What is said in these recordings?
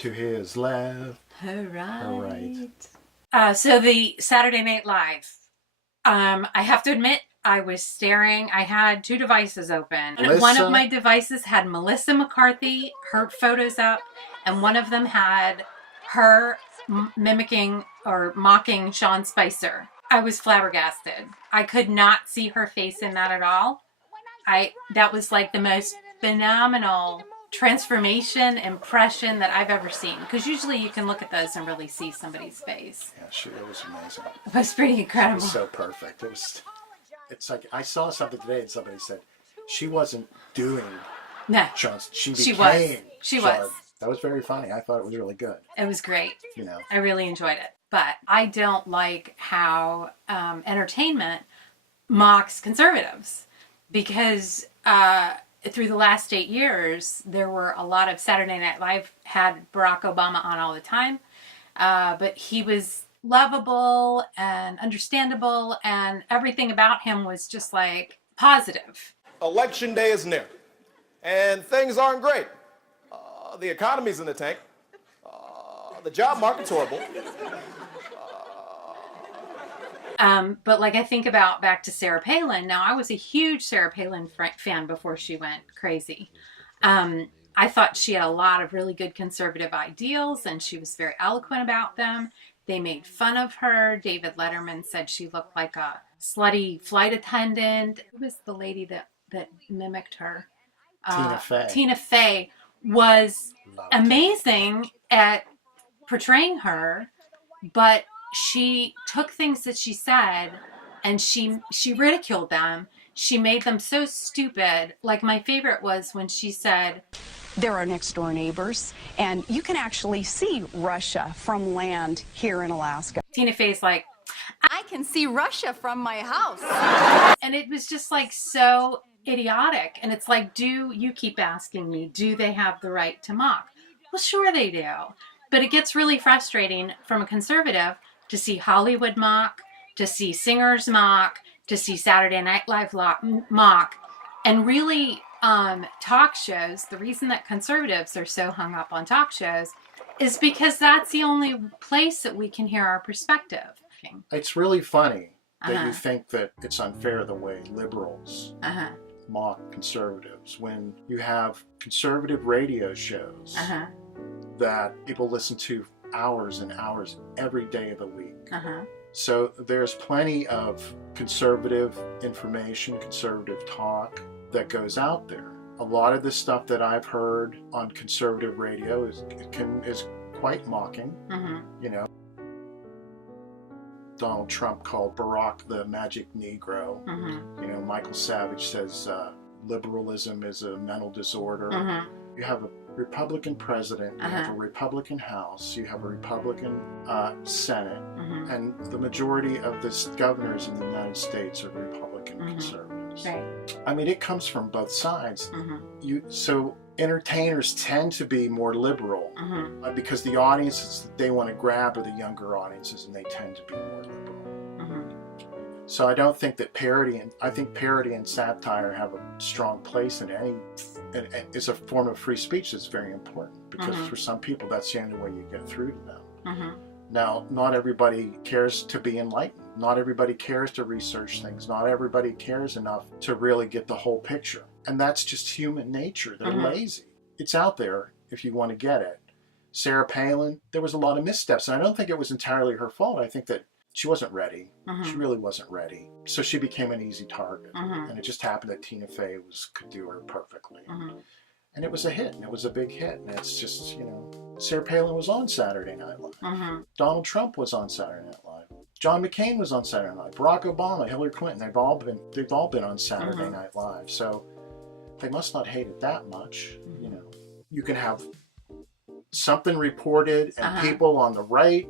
to his left. Her right. Her right. So the Saturday Night Live. I have to admit, I was staring. I had two devices open. One of my devices had Melissa McCarthy, her photos up, and one of them had her mimicking or mocking Sean Spicer. I was flabbergasted. I could not see her face in that at all. That was like the most phenomenal transformation impression that I've ever seen, because usually you can look at those and really see somebody's face. Yeah, it was amazing. It was pretty incredible. It was so perfect. It's like I saw something today and somebody said she wasn't doing Sean. She was. That was very funny. I thought it was really good. It was great. I really enjoyed it. But I don't like how entertainment mocks conservatives, because through the last 8 years, there were a lot of Saturday Night Live had Barack Obama on all the time. But he was lovable and understandable, and everything about him was just like positive. Election day is near, and things aren't great. The economy's in the tank. The job market's horrible. But like I think about back to Sarah Palin. Now, I was a huge Sarah Palin fan before she went crazy. I thought she had a lot of really good conservative ideals, and she was very eloquent about them. They made fun of her. David Letterman said she looked like a slutty flight attendant. Who was the lady that mimicked her? Tina Fey. Tina Fey was amazing at portraying her, but she took things that she said and she ridiculed them. She made them so stupid. Like, my favorite was when she said, "There are next door neighbors, and you can actually see Russia from land here in Alaska." Tina Fey's like, "I can see Russia from my house." And it was just like so idiotic. And it's like, you keep asking me, do they have the right to mock? Well, sure they do. But it gets really frustrating from a conservative to see Hollywood mock, to see singers mock, to see Saturday Night Live mock, and really talk shows. The reason that conservatives are so hung up on talk shows is because that's the only place that we can hear our perspective. It's really funny that you think that it's unfair the way liberals mock conservatives, when you have conservative radio shows that people listen to hours and hours every day of the week. So there's plenty of conservative information, conservative talk that goes out there. A lot of the stuff that I've heard on conservative radio is quite mocking. Donald Trump called Barack the magic Negro. Michael Savage says liberalism is a mental disorder. You have a Republican president, you have a Republican House, you have a Republican Senate, and the majority of the governors in the United States are Republican conservatives. Right. I mean, it comes from both sides. So entertainers tend to be more liberal because the audiences that they want to grab are the younger audiences, and they tend to be more liberal. So I don't think that I think parody and satire have a strong place in and it's a form of free speech that's very important, because for some people that's the only way you get through to them. Now, not everybody cares to be enlightened. Not everybody cares to research things. Not everybody cares enough to really get the whole picture. And that's just human nature. They're lazy. It's out there if you want to get it. Sarah Palin, there was a lot of missteps, and I don't think it was entirely her fault. I think that she wasn't ready. She really wasn't ready. So she became an easy target. And it just happened that Tina Fey could do her perfectly. And it was a hit, and it was a big hit. And it's just, Sarah Palin was on Saturday Night Live. Donald Trump was on Saturday Night Live. John McCain was on Saturday Night Live. Barack Obama, Hillary Clinton, they've all been on Saturday Night Live. So they must not hate it that much. You can have something reported, and people on the right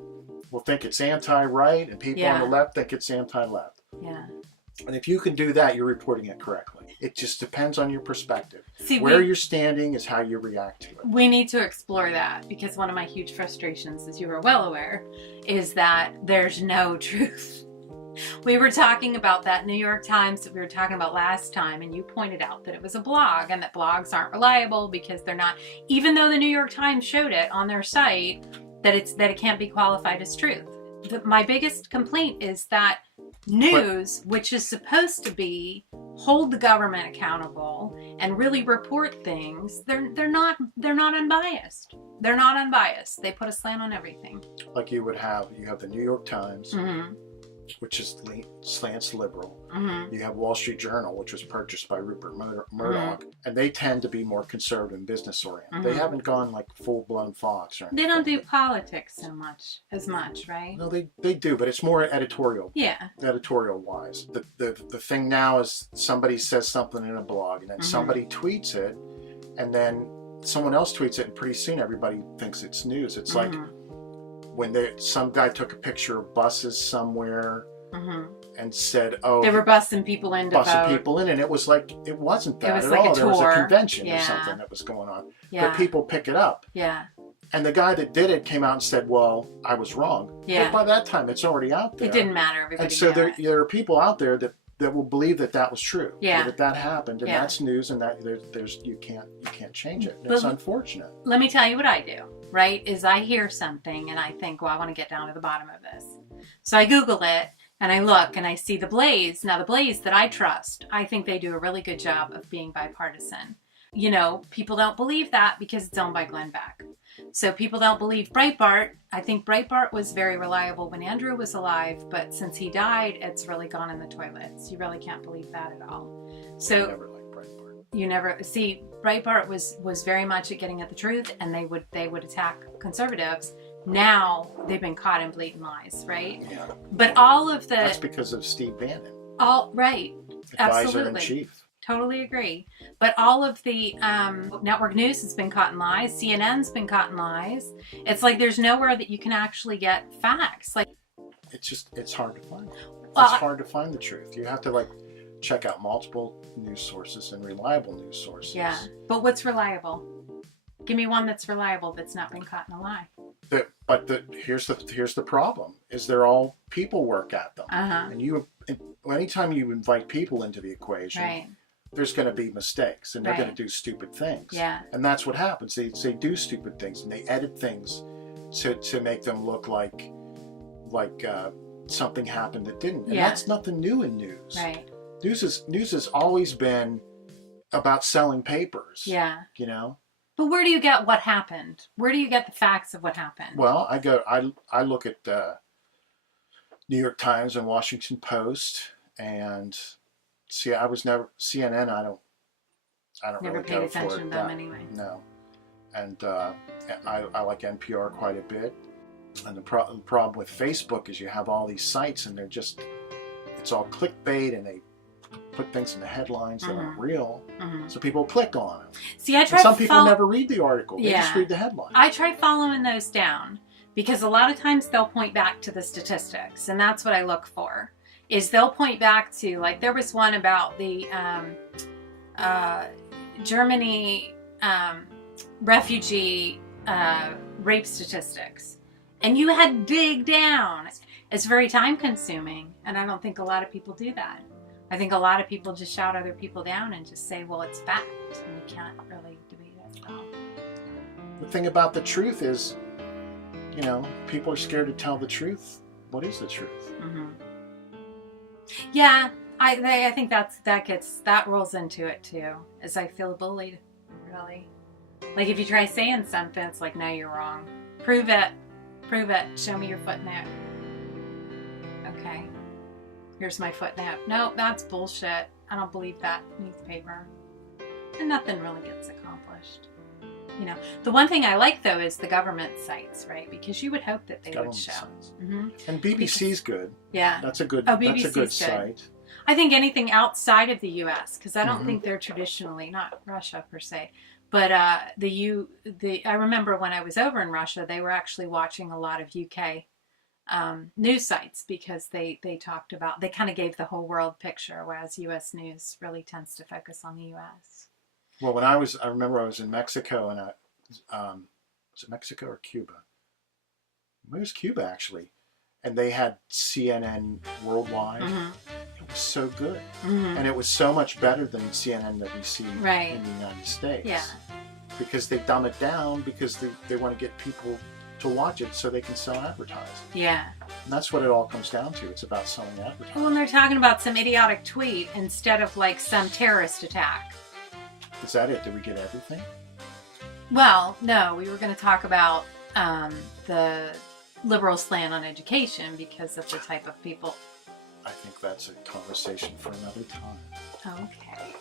will think it's anti-right, and people on the left think it's anti-left. And if you can do that, you're reporting it correctly. It just depends on your perspective. Where you're standing is how you react to it. We need to explore that, because one of my huge frustrations, as you are well aware, is that there's no truth We were talking about that New York Times that we were talking about last time, and you pointed out that it was a blog and that blogs aren't reliable because they're not, even though the New York Times showed it on their site, that it can't be qualified as truth. My biggest complaint is that news, which is supposed to be hold the government accountable and really report things, they're not unbiased. They're not unbiased. They put a slant on everything. Like you have the New York Times, which is slants liberal. You have Wall Street Journal, which was purchased by Rupert Murdoch, and they tend to be more conservative and business oriented. They haven't gone like full blown Fox or anything. They don't do politics as much, right? No, they do, but it's more editorial. Yeah. Editorial wise, the thing now is somebody says something in a blog, and then somebody tweets it, and then someone else tweets it, and pretty soon everybody thinks it's news. It's like when some guy took a picture of buses somewhere and said, "Oh, they were busing people in to vote." And it was like it wasn't that it was at like all. a There was a tour. convention or something that was going on, Yeah. but people pick it up. Yeah. And the guy that did it came out and said, "Well, I was wrong." Yeah. But by that time, it's already out there. It didn't matter. Everybody And so knew it. there are people out there that will believe that was true. Yeah. That happened, and Yeah. that's news, and that there's you can't change it. And it's unfortunate. Let me tell you what I do, right? Is I hear something and I think, well, I want to get down to the bottom of this. So I Google it and I look and I see The Blaze. Now, The Blaze that I trust, I think they do a really good job of being bipartisan. You know, people don't believe that because it's owned by Glenn Beck. So people don't believe Breitbart. I think Breitbart was very reliable when Andrew was alive, but since he died, it's really gone in the toilets. You really can't believe that at all. So I never liked Breitbart. you never see Breitbart was very much at getting at the truth, and they would attack conservatives. Now they've been caught in blatant lies, right? Yeah. But all of the That's because of Steve Bannon, all right, advisor absolutely. in chief. Totally agree. But all of the network news has been caught in lies. CNN's been caught in lies. It's like there's nowhere that you can actually get facts. Like It's hard to find. Well, It's hard to find the truth. You have to check out multiple news sources and reliable news sources. yeah. But what's reliable? Give me one that's reliable that's not been caught in a lie. Here's the problem: is they're all people work at them, and anytime you invite people into the equation, Right. there's going to be mistakes, and they're Right. going to do stupid things. Yeah. And that's what happens. They do stupid things, and they edit things to make them look like something happened that didn't. And Yeah. that's nothing new in news. Right. News has always been about selling papers. Yeah. You know. But where do you get what happened? Where do you get the facts of what happened? Well, I look at New York Times and Washington Post, and see, I was never CNN. I don't Never really paid go attention for to it. them anyway. No, and I like NPR quite a bit. And the problem with Facebook is you have all these sites, and it's all clickbait, and they put things in the headlines that aren't real, so people click on them. See, I And try some to people never read the article; they just Yeah. read the headline. I try following those down because a lot of times they'll point back to the statistics, and that's what I look for. Is they'll point back to, like, there was one about the Germany refugee rape statistics, and you had to dig down. It's very time consuming, and I don't think a lot of people do that. I think a lot of people just shout other people down and just say, well, it's fact, and you can't really debate it at all. The thing about the truth is, people are scared to tell the truth. What is the truth? Yeah, I think that rolls into it too. As I feel bullied, really. Like if you try saying something, it's like, no, you're wrong. Prove it. Show me your footnote. Okay. Here's my footnote. No, that's bullshit. I don't believe that newspaper. And nothing really gets accomplished. The one thing I like though is the government sites, right? Because you would hope that they would Government show. sites. Mm-hmm. And BBC's good. Yeah. That's a good. Oh, That's a BBC's good good. site. I think anything outside of the U.S. because I don't think they're traditionally, not Russia per se, but I remember when I was over in Russia, they were actually watching a lot of UK news sites because they talked about, they kind of gave the whole world picture, whereas U.S. news really tends to focus on the U.S. Well, I remember I was in Mexico, and was it Mexico or Cuba? It was Cuba actually, and they had CNN worldwide. It was so good. And it was so much better than CNN that we see in the United States. Yeah. Because they dumb it down because they want to get people to watch it so they can sell advertising. Yeah. And that's what it all comes down to. It's about selling advertising. Well, and they're talking about some idiotic tweet instead of like some terrorist attack. Is that it? Did we get everything? Well, no, we were going to talk about the liberal slant on education because of the type of people. I think that's a conversation for another time. Okay.